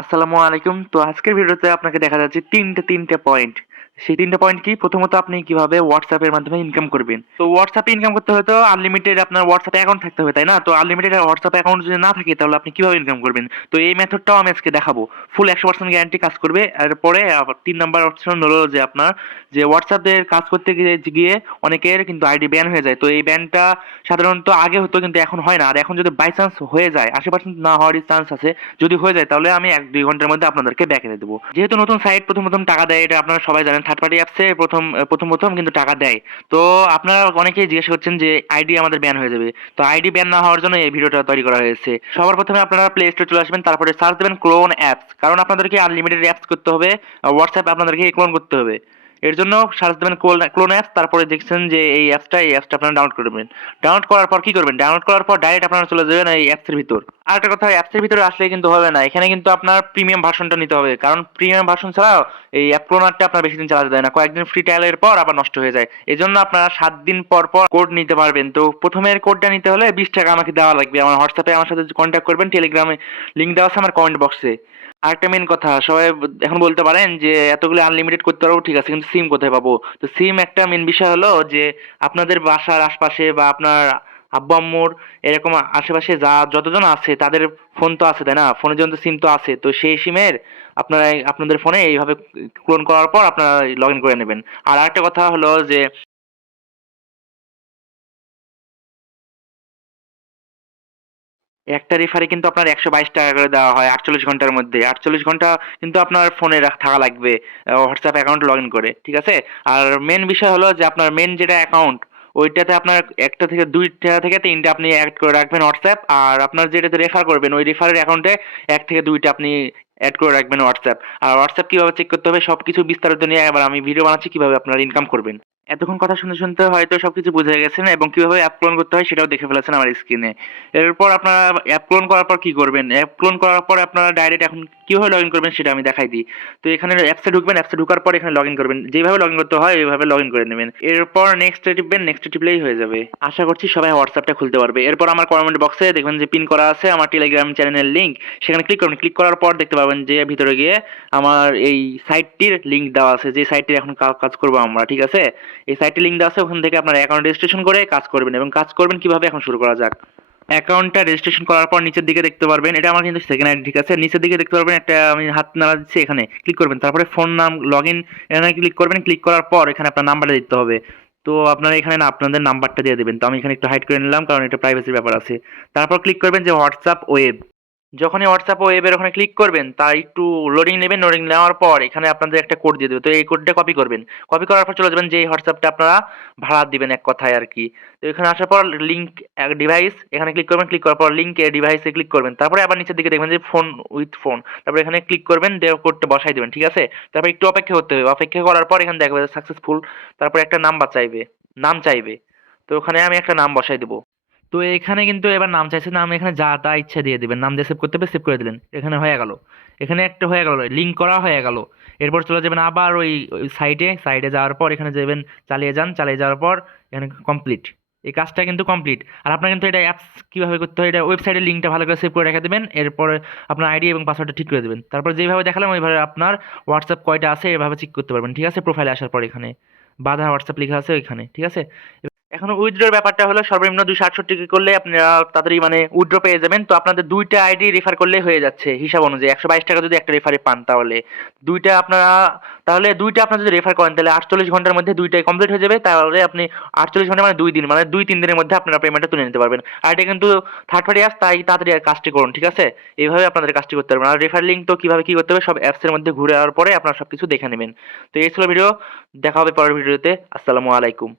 আসসালামু আলাইকুম। তো আজকের ভিডিওতে আপনাকে দেখা যাচ্ছে ৩টে পয়েন্ট। সেই ৩টে পয়েন্ট কি? প্রথমত আপনি কিভাবে WhatsApp এর মাধ্যমে ইনকাম করবেন। তো WhatsApp এ ইনকাম করতে হলে তো আনলিমিটেড আপনার WhatsApp অ্যাকাউন্ট থাকতে হবে, তাই না? তো আনলিমিটেড WhatsApp অ্যাকাউন্ট যদি না থাকে তাহলে আপনি কিভাবে ইনকাম করবেন? তো এই মেথডটাও আমি আজকে দেখাবো। ফুল ১০০% গ্যারান্টি কাজ করবে। এরপরে ৩ নাম্বার অপশন হলো যে আপনার যে WhatsApp এর কাজ করতে গিয়ে অনেকের কিন্তু আইডি ব্যান হয়ে যায়। তো এই ব্যানটা সাধারণত আগে হতো কিন্তু এখন হয় না। আর এখন যদি বাই চান্স হয়ে যায় ৮০% না হওয়ারই চান্স আছে। যদি হয়ে যায় তাহলে আমি ১-২ ঘন্টার মধ্যে আপনাদেরকে ব্যাক এনে দেবো। যেহেতু নতুন সাইট প্রথম টাকা দেয়, এটা আপনারা সবাই জানেন। থার্ড পার্টি অ্যাপসে প্রথম কিন্তু টাকা দেয়। তো আপনারা অনেকেই জিজ্ঞেস করছেন যে আইডি আমাদের ব্যান হয়ে যাবে। তো আইডি ব্যান না হওয়ার জন্য এই ভিডিওটা তৈরি করা হয়েছে। সবার প্রথমে আপনারা প্লে স্টোরে চলে আসবেন, তারপরে সার্চ দেবেন ক্লোন অ্যাপস। কারণ আপনাদেরকে আনলিমিটেড অ্যাপস করতে হবে, WhatsApp আপনাদেরকে ক্লোন করতে হবে। এর জন্য সার্চ দেবেন ক্লোন অ্যাপস, তারপরে দেখছেন যে এই অ্যাপসটা আপনারা ডাউনলোড করবেন। ডাউনলোড করার পর কি করবেন? ডাউনলোড করার পর ডাইরেক্ট আপনারা চলে যাবেন এই অ্যাপসের ভিতর। আরেকটা কথা, অ্যাপসের ভিতরে আসলে কিন্তু হবে না। এখানে কিন্তু আপনার প্রিমিয়াম ভার্সনটা নিতে হবে। কারণ প্রিমিয়াম ভার্সন ছাড়াও এই অ্যাপ ক্লোনারটা আপনার বেশি দিন চালাতে দেয় না। কয়েকদিন ফ্রি ট্রায়ালের পর আবার নষ্ট হয়ে যায়। এজন্য আপনারা ৭ দিন পর কোড নিতে পারবেন। তো প্রথমের কোডটা নিতে হলে ২০ টাকা আমাকে দেওয়া লাগবে। আমার হোয়াটসঅ্যাপে আমার সাথে কন্ট্যাক্ট করবেন, টেলিগ্রামে লিঙ্ক দেওয়া আছে আমার কমেন্ট বক্সে। আরেকটা মেইন কথা, সবাই এখন বলতে পারেন যে এতগুলো আনলিমিটেড করতে পারবো, ঠিক আছে, কিন্তু সিম কোথায় পাবো? তো সিম একটা মেইন বিষয় হলো যে আপনাদের বাসার আশপাশে বা আপনার আব্বু আম্মুর এরকম আশেপাশে যতজন আছে তাদের ফোন তো আছে, তাই না? ফোনের জন্য সিম তো আছে। তো সেই সিমের আপনারা আপনাদের ফোনে এইভাবে ক্লোন করার পর আপনারা লগ ইন করে নেবেন। আর আরেকটা কথা হলো যে একটা রেফারে কিন্তু আপনার ১২২ টাকা করে দেওয়া হয় ৪৮ ঘন্টার মধ্যে। ৪৮ ঘন্টা কিন্তু আপনার ফোনে থাকা লাগবে WhatsApp অ্যাকাউন্ট লগ ইন করে। ঠিক আছে? আর মেইন বিষয় হলো যে আপনার মেইন যেটা অ্যাকাউন্ট ওইটাতে আপনার ১টা থেকে ২টা থেকে ৩টা আপনি এড করে রাখবেন WhatsApp। আর আপনার যেটাতে রেফার করবেন ওই রেফারের অ্যাকাউন্টে ১ থেকে ২টা আপনি এড করে রাখবেন WhatsApp। আর WhatsApp কিভাবে চেক করতে হবে সবকিছু বিস্তারিত নিয়ে এবার আমি ভিডিও বানাচ্ছি কিভাবে আপনারা ইনকাম করবেন। এতক্ষণ কথা শুনতে হয়তো সবকিছু বুঝে গেছেন এবং কিভাবে অ্যাপ ক্লোন করতে হয় সেটাও দেখে ফেলেছেন আমার স্ক্রিনে। এরপর আপনারা অ্যাপ ক্লোন করার পর কি করবেন? অ্যাপ ক্লোন করার পর আপনারা ডাইরেক্ট এখন কিভাবে লগইন করবেন সেটা আমি দেখাই দিই। তো এখানে অ্যাপসে ঢুকবেন, অ্যাপসে ঢোকার পর এখানে লগইন করবেন। যেভাবে লগইন করতে হয় ওইভাবে লগইন করে নেবেন। এরপর নেক্সট এ টিপবেন, নেক্সট এ টিপলেই হয়ে যাবে। আশা করছি সবাই WhatsAppটা খুলতে পারবে। এরপর আমার কমেন্ট বক্সে দেখবেন যে পিন করা আছে আমার টেলিগ্রাম চ্যানেলের লিংক। সেখানে ক্লিক করবেন। ক্লিক করার পর দেখতে পাবেন যে ভিতরে গিয়ে আমার এই সাইটটির লিংক দেওয়া আছে, যে সাইটটির এখন কাজ করব আমরা। ঠিক আছে? এই সাইটটির লিংক দেওয়া আছে, ওখান থেকে আপনার অ্যাকাউন্ট রেজিস্ট্রেশন করে কাজ করবেন এবং কাজ করবেন কিভাবে এখন শুরু করা যাক। অ্যাকাউন্টটা রেজিস্ট্রেশন করার পর নিচের দিকে দেখতে পারবেন, এটা আমার কিন্তু সেকেন্ড আইডি, ঠিক আছে? নিচের দিকে দেখতে পারবেন একটা আমি হাত নাড়া দিচ্ছি, এখানে ক্লিক করবেন। তারপরে ফোন নাম লগইন এখানে ক্লিক করবেন। ক্লিক করার পর এখানে আপনার নাম্বারটা দিতে হবে। তো আপনারা এখানে না আপনাদের নাম্বারটা দিয়ে দেবেন। তো আমি এখানে একটু হাইড করে নিলাম কারণ এটা প্রাইভেসির ব্যাপার আছে। তারপর ক্লিক করবেন যে WhatsApp ওয়েব। যখনই WhatsApp ওয়েবের ওখানে ক্লিক করবেন তার একটু লোডিং নেবেন। লোডিং নেওয়ার পর এখানে আপনাদের একটা কোড দিয়ে দেবে। তো এই কোডটা কপি করবেন। কপি করার পর চলে যাবেন যে হোয়াটসঅ্যাপটা আপনারা ভাড়া দিবেন এক কথায় আরকি। তো এখানে আসার পর লিংক ডিভাইস এখানে ক্লিক করবেন। ক্লিক করার পর লিংক ডিভাইসে ক্লিক করবেন। তারপরে আবার নিচের দিকে দেখবেন যে ফোন উইথ ফোন। তারপরে এখানে ক্লিক করবেন, দিয়ে কোডটা বসাই দিবেন। ঠিক আছে? তারপর একটু অপেক্ষা করতে হবে। অপেক্ষা করার পর এখানে দেখবেন সাকসেসফুল। তারপরে একটা নাম চাইবে। তো ওখানে আমি একটা নাম বসাই দেব। তো এখানে কিন্তু এবার নাম চাইছে, নাম এখানে যা তা ইচ্ছা দিয়ে দিবেন। নাম দিয়ে সেভ করতে হবে, সেভ করে দিলেন। এখানে হয়ে গেল। এখানে একটা হয়ে গেল, লিঙ্ক করা হয়ে গেল। এরপর চলে যাবেন আবার ওই সাইডে যাওয়ার পর এখানে যাবেন, চালিয়ে যাওয়ার পর এখানে কমপ্লিট। এই কাজটা কিন্তু কমপ্লিট। আর আপনার কিন্তু এটা অ্যাপস কীভাবে করতে হয়, এটা ওয়েবসাইটের লিঙ্কটা ভালো করে সেভ করে রেখে দেবেন। এরপরে আপনার আইডি এবং পাসওয়ার্ডটা ঠিক করে দেবেন। তারপর যেভাবে দেখালাম ওইভাবে আপনার হোয়াটসঅ্যাপ কয়টা আছে এভাবে চেক করতে পারবেন। ঠিক আছে? প্রোফাইলে আসার পর এখানে বাধা হোয়াটসঅ্যাপ লেখা আছে ওইখানে। ঠিক আছে? এখন উইথড্রর ব্যাপারটা হলো সর্বনিম্ন ২৬৮ করলে আপনারা তাড়াতাড়ি মানে উইথড্র পেয়ে যাবেন। তো আপনাদের ২টা আইডি রেফার করলেই হয়ে যাচ্ছে হিসাব অনুযায়ী। ১২২ টাকা যদি একটা রেফারে পান তাহলে ২টা আপনারা তাহলে ২টা আপনারা যদি রেফার করেন তাহলে ৪৮ ঘন্টার মধ্যে ২টাই কমপ্লিট হয়ে যাবে। তাহলে আপনি ৪৮ ঘন্টা মানে ২ দিন মানে ২-৩ দিনের মধ্যে আপনারা পেমেন্টটা তুলে নিতে পারবেন। আর এটা কিন্তু থার্ড পার্টি অ্যাপস, তাই তাড়াতাড়ি কাজটি করুন। ঠিক আছে? এইভাবে আপনাদের কাজটি করতে পারবেন। আর রেফার লিঙ্ক তো কিভাবে কি করতে হবে সব অ্যাপসের মধ্যে ঘুরে যাওয়ার পরে আপনারা সবকিছু দেখে নেবেন। তো এই ছিল ভিডিও। দেখা হবে পরের ভিডিওতে। আসসালামু আলাইকুম।